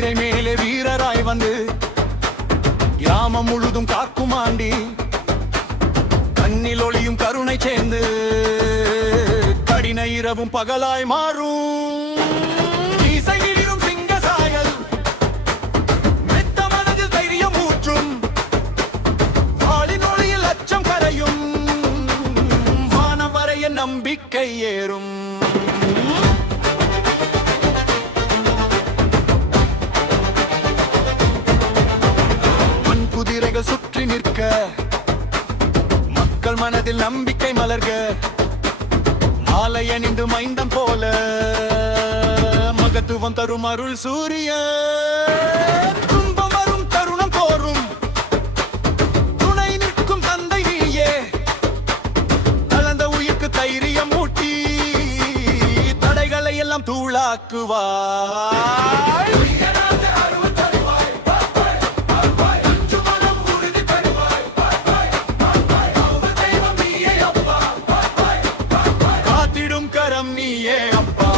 குதிரை மேலே வீரராய் வந்து கிராமம் முழுதும் காக்குமாண்டி, கண்ணில் ஒளியும் கருணை சேர்ந்து கடின இரவும் பகலாய் மாறும். இசையிலும் சிங்க சாயல் மெத்த மனதில் தைரியம் ஊற்றும், வாளின் ஒளியில் அச்சம் கரையும், வானம் வரைய நம்பிக்கை ஏறும். குதிரைகள் சுற்றி நிற்க, மக்கள் மனதில் நம்பிக்கை மலர்க, மாலை அணிந்து மைந்தம் போல மகத்துவம் தரும் அருள் சூரிய. துன்பம் வரும் தருணம் போரும், துணை நிற்கும் தந்தை நீயே, கலந்த உயிர்க்கு தைரியம் ஊட்டி தடைகளை எல்லாம் தூளாக்குவாய். நீயே அப்பா.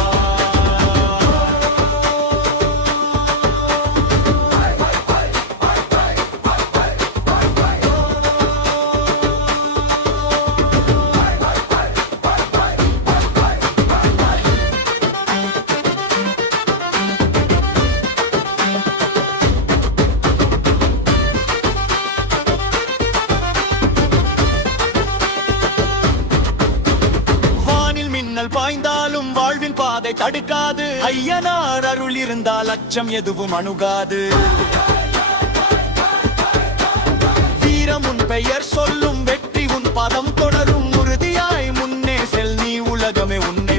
பாய்ந்தாலும் வாழ்வின் பாதை தடுக்காது, ஐயனார் அருள் இருந்தால் அச்சம் எதுவும் அணுகாது. வீரம் உன் பெயர் சொல்லும், வெற்றி உன் பதம் தொடரும், உறுதியாய் முன்னே செல் நீ, உலகமே உன்னை